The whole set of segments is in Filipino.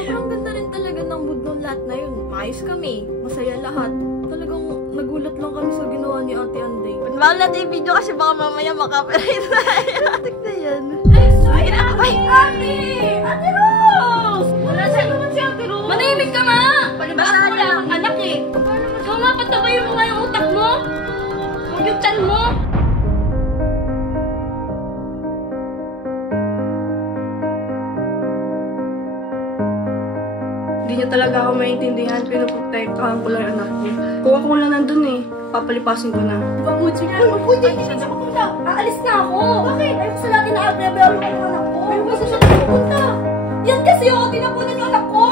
Sobrang ganda rin talaga ng mood ng lahat na yun. Maayos kami, masaya lahat. Talagang nagulat lang kami sa ginawa ni Ate Anday. Bawal natin yung video kasi baka mamaya makaperate tayo. Tignan yan. Ay, sweet Ate! Ate Rose! Wala siya naman si Ate Rose. Manahimik ka nga! Palibasa lang ang anak eh. Ikaw nga, patabayin mo nga yung utak mo. Huwag yung tiyan mo. Hindi niya talaga ako maintindihan. Pinoprotektahan ko lang yung anak ko. Kung ako lang nandun eh, papalipasin ko na. Pangutsi nga naman po. Hindi siya pupunta. Aalis na ako. Bakit? Ayaw ko sa natin na agrabelo ka ng anak ko. Pero basta siya pupunta. Yan kasi o, tinapunan yung anak ko.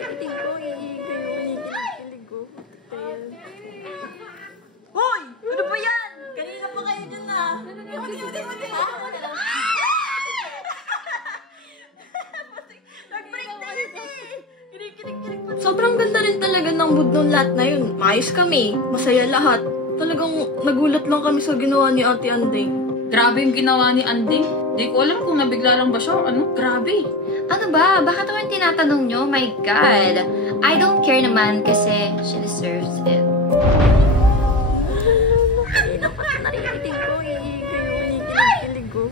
Narinig ko, kilig ko. Hoy! Ano ba yan? Kanina pa kayo dyan na. Sobrang ganda rin talaga ng mood ng lahat na yun. Maayos kami, masaya lahat. Talagang nagulat lang kami sa ginawa ni Ate Anday. Grabe yung ginawa ni Anding. Di ko alam kung nabigla lang ba siya. Ano? Grabe. Ano ba? Bakit naman tinatanong nyo? My God! I don't care naman kasi she deserves it. Narinig ko, kilig ko.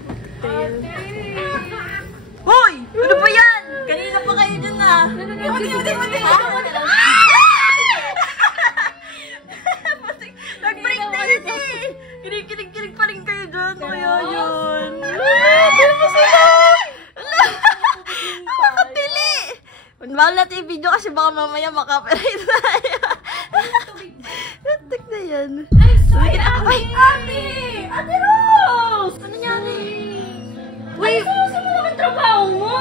Hoy! Ano ba yan? Kanina pa kayo dyan na. Nag-break dance eh. Kilig pa rin kayo dyan. Kaya yun. Nakakatili. Bawal natin yung video kasi baka mamaya makaperate tayo. Tignan yan. Ay, sweet Ate! Ate Rose! Ano nangyari? Uy, ayusin mo naman trabaho mo!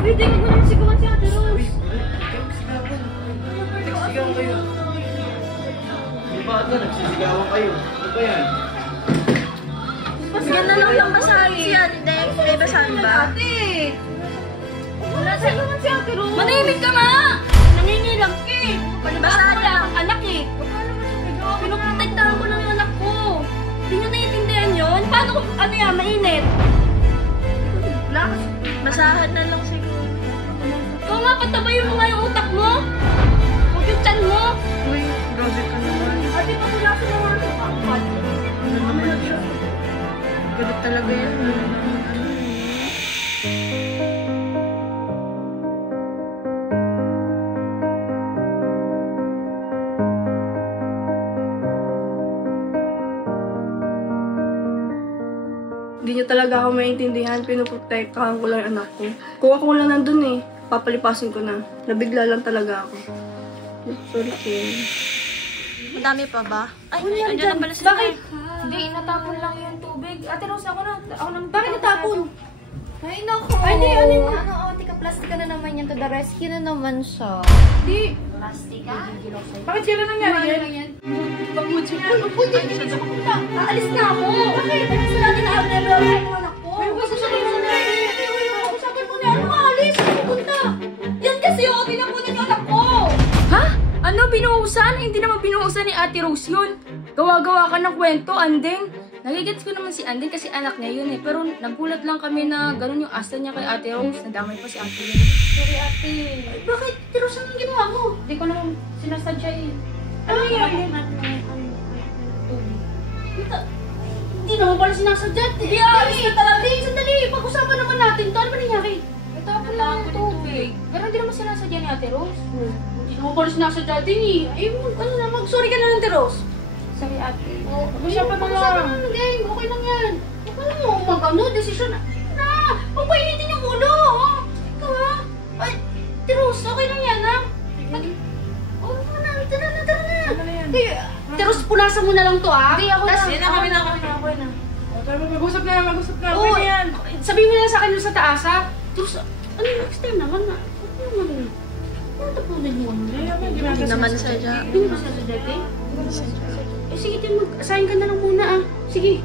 Uy, di ko naman sigawan si Ate Rose. Nagsisigawan kayo. Di ba ito? Nagsisigawan kayo. Ano ba yan? Bigyan na lang yung basahan si Ate. May basahan ba? Ate! Wala siya naman si Ate Rose. Manahimik ka nga! Nangingilang ka eh. Palibasa lang ang anak eh. Pinoprotektahan ko lang yung anak ko. Hindi nyo naiintindihan yun? Paano kung ano yan, mainit? Wala kasi. Basahan na lang siguro. Ikaw nga, patabayin mo nga yung utak mo. Huwag yung tiyan mo. Uy, grabe ka naman. Ate, patulasin mo nga yung akmat. Galit talaga yan. Hindi niya talaga ako maintindihan. Pinoprotektahan ko lang yung anak ko. Kung ako lang nandun eh, papalipasin ko na. Nabigla lang talaga ako. Sorry, Kim. Madami pa ba? Ay, andyan na pala sila. Bakit? Hindi, natapon lang yung tubig. Ate Rose, ako na. Bakit natapon? Ay, naku! Ay, di, ano yung... Ano, tika, plastic na naman yan. To the rescue na naman siya. Di. Plastic ka? Bakit kailan nangyari yan? Pagmutsi nga. Pwede, hindi siya pupunta. Aalis na ako. Bakit? Ayaw sa natin na agrabelo ka ng anak ko. Pero basta siya naman na sabi mo na, ano aalis? Pupunta. Yan kasi o, tinapunan yung anak ko. Ha? Ano, binuhusan? Hindi naman binuhusan ni Ate Rose yun. Gawa-gawa ka ng kwento, Andeng. Nagigets ko naman si Andeng kasi anak niya yun eh. Pero nagulat lang kami na ganun yung asta niya kay Ate Rose. Nadamay pa si Ate yun. Sorry, Ate. Ay, bakit? Ate Rose, anong ginawa mo? Hindi ko naman sinasadya eh. Ano yung hindi naman pala sinasadya. Hindi, alis ka talaga. Hindi, sandali. Pag-usapan naman natin to. Ano ba nangyari? Natapon lang ang tubig. Pero hindi naman sinasadya ni Ate Rose. Hindi naman pala sinasadya din eh. Ay, ano na, mag-sorry ka na ng Ate Rose. Sorry, Ate. Pag-usapan na lang. Hindi, okay lang yan. Ano mo, mag-ano, desisyon na. Magpainitin yung ulo. Ikaw ha. Ay, Ate Rose, okay lang yan ha. Tara na. Ate Rose, punasan mo na lang to ha. Hindi, ako na. Yan na kami na. Mag-usap na. Oo, yan. Sabihin mo na sa akin sa taas ha. Ate Rose, ano next time naman na? Ano naman? Ano tapunan mo? Hindi naman sadya. Hindi ba sadya? Eh, sige, mag-assign ka na lang muna ah. Sige.